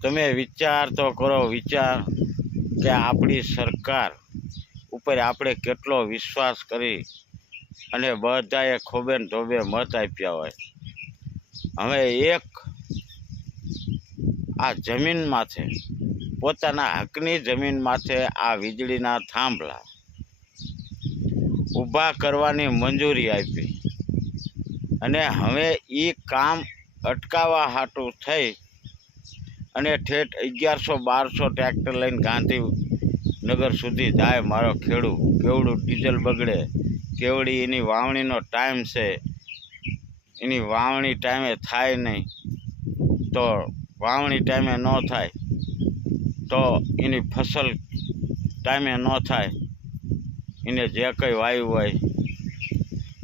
તમે વિચાર તો કરો, વિચાર કે આપણી સરકાર ઉપર આપણે કેટલો વિશ્વાસ કરી અને બધાએ ખોબે ને ધોબે મત આપ્યા હોય. હવે એક આ જમીન માથે, પોતાના હકની જમીન માથે આ વીજળીના થાંભલા ઊભા કરવાની મંજૂરી આપી અને હવે એ કામ અટકાવવા હાટું થઈ અને ઠેઠ 1100-1200 ટ્રેક્ટર લઈને ગાંધીનગર સુધી જાય મારો ખેડૂત. કેવડું ડીઝલ બગડે, કેવડી એની વાવણીનો ટાઈમ છે, એની વાવણી ટાઈમે થાય નહીં તો વાવણી ટાઈમે ન થાય તો એની ફસલ ટાઈમે ન થાય, એને જે કંઈ વાવ્યું હોય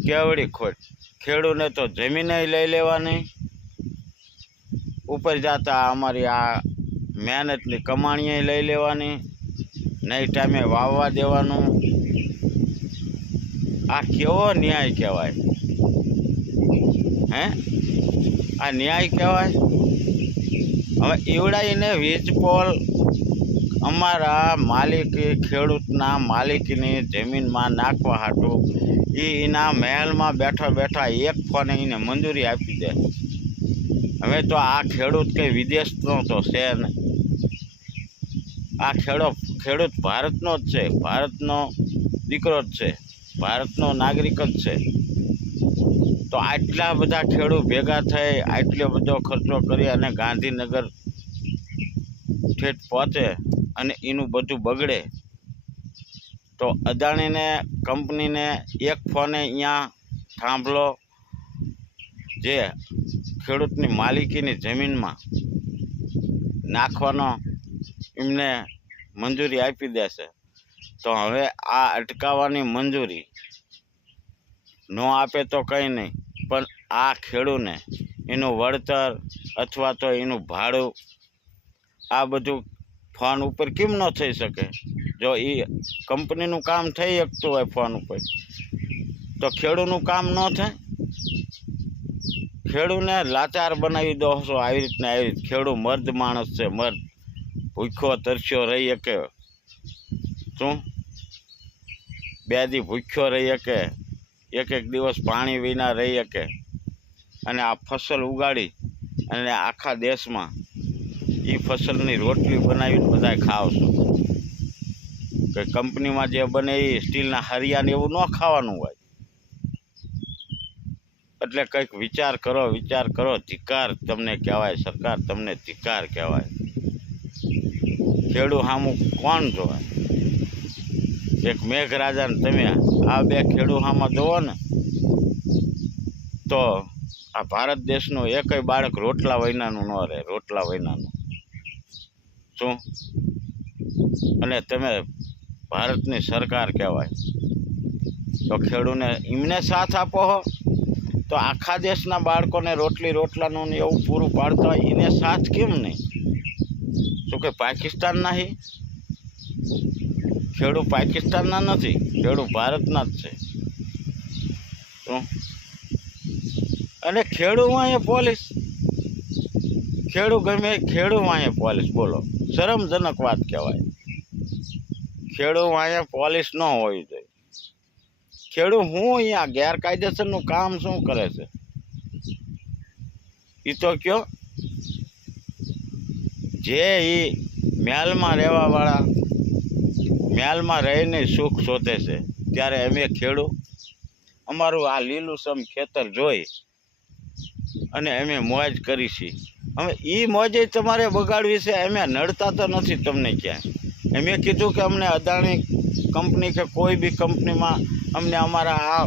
કેવડી ખોટ. ખેડૂતને તો જમીને લઈ લેવાની, ઉપર જતા અમારી આ મહેનતની કમાણીએ લઈ લેવાની, નહીં ટાઈમે વાવવા દેવાનું. આ કેવો ન્યાય કહેવાય? હે, આ ન્યાય કહેવાય? હવે ઈવડાઈને વીજ પોલ અમારા માલિકી, ખેડૂતના માલિકીની જમીનમાં નાખવા હાટું એના મહેલમાં બેઠા બેઠા એક ફોને એને મંજૂરી આપી દે. હવે તો આ ખેડૂત કંઈ વિદેશનો તો છે ને, આ ખેડૂત ભારતનો જ છે, ભારતનો દીકરો જ છે, ભારતનો નાગરિક જ છે. તો આટલા બધા ખેડૂત ભેગા થઈ આટલો બધો ખર્ચો કરી અને ગાંધીનગર ઠેઠ પહોંચે અને એનું બધું બગડે તો અદાણીને કંપનીને એક ફોને અહીંયા થાંભલો જે ખેડૂતની માલિકીની જમીનમાં નાખવાનો એમને મંજૂરી આપી દેશે. તો હવે આ અટકાવવાની મંજૂરી ન આપે તો કંઈ નહીં, પણ આ ખેડૂતને એનું વળતર અથવા તો એનું ભાડું આ બધું ફોન ઉપર કેમ ન થઈ શકે? જો એ કંપનીનું કામ થઈ શકતું હોય ફોન ઉપર તો ખેડૂતનું કામ ન થાય? ખેડૂતને લાચાર બનાવી દો છો આવી રીતના. આવી રીતે ખેડૂત મર્દ માણસ છે, મર્દ ભૂખ્યો તરસ્યો રહી શકે? શું બે દી ભૂખ્યો રહી શકે? એક દિવસ પાણી વિના રહી શકે? અને આ ફસલ ઉગાડી અને આખા દેશમાં એ ફસલની રોટલી બનાવીને બધા ખાવ છો. કે કંપનીમાં જે બને એ સ્ટીલના હરિયાને એવું ન ખાવાનું હોય. એટલે કંઈક વિચાર કરો, વિચાર કરો. ધિક્કાર તમને કહેવાય, સરકાર તમને ધિક્કાર કહેવાય. ખેડૂત સામું કોણ જોવે? એક મેઘરાજાને તમે આ બે ખેડૂત સામા જોવો ને તો આ ભારત દેશનું એકય બાળક રોટલા વૈનાનું ન રહે, રોટલા વૈનાનું. શું? અને તમે ભારતની સરકાર કહેવાય તો ખેડૂતને એમને સાથ આપો હો તો આખા દેશના બાળકોને રોટલાનું ને એવું પૂરું પાડતા હોય એને સાથ કેમ નહીં? શું કે પાકિસ્તાન નહીં? ખેડૂત પાકિસ્તાનના નથી, ખેડૂત ભારતના જ છે. શું? અને ખેડૂત વાંહે પોલીસ, ખેડૂત ગમે ખેડૂત વાંહે પોલીસ. બોલો, શરમજનક વાત કહેવાય. ખેડૂત વાંહે પોલીસ ન હોવી જોઈએ. ખેડૂત હું અહીંયા ગેરકાયદેસરનું કામ શું કરે છે એ તો કયો? જે એ મહેલમાં રહેવાવાળા મહેલમાં રહીને સુખ શોધે છે, ત્યારે અમે ખેડૂત અમારું આ લીલુંછમ ખેતર જોઈ અને અમે મોજ કરી છીએ. અમે એ મોજે તમારે બગાડવી છે. અમે નડતા તો નથી તમને ક્યાંય. અમે કીધું કે અમને અદાણી કંપની કે કોઈ બી કંપનીમાં અમને અમારા આ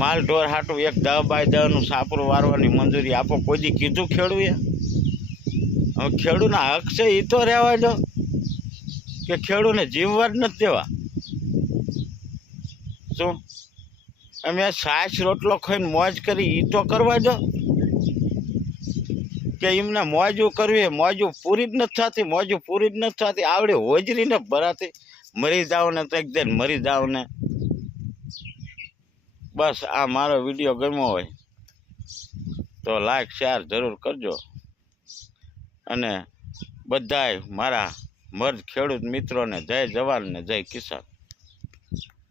માલ ઢોર હાટું 10x10નું સાપરું વારવાની મંજૂરી આપો. કોઈ દી કીધું ખેડૂએ? હવે ખેડૂતના હક છે એ તો રહેવા દો, કે ખેડૂતને જીવવા જ નથી દેવા. શું? અમે છાશ રોટલો ખાઈને મોજ કરી એ તો કરવા દો, કે એમને મોજું કરવી, મોજું પૂરી જ નથી થતી, મોજું પૂરી જ નથી થતી. આવડે હોજરીને ભરાતી મરી જાવ ને તો એક દિન મરી જાવ ને. બસ આ મારો વિડીયો ગમ્યો હોય તો લાઈક શેર જરૂર કરજો. અને બધાય મારા મર્દ ખેડૂત મિત્રોને જય જવાન ને જય કિસાન.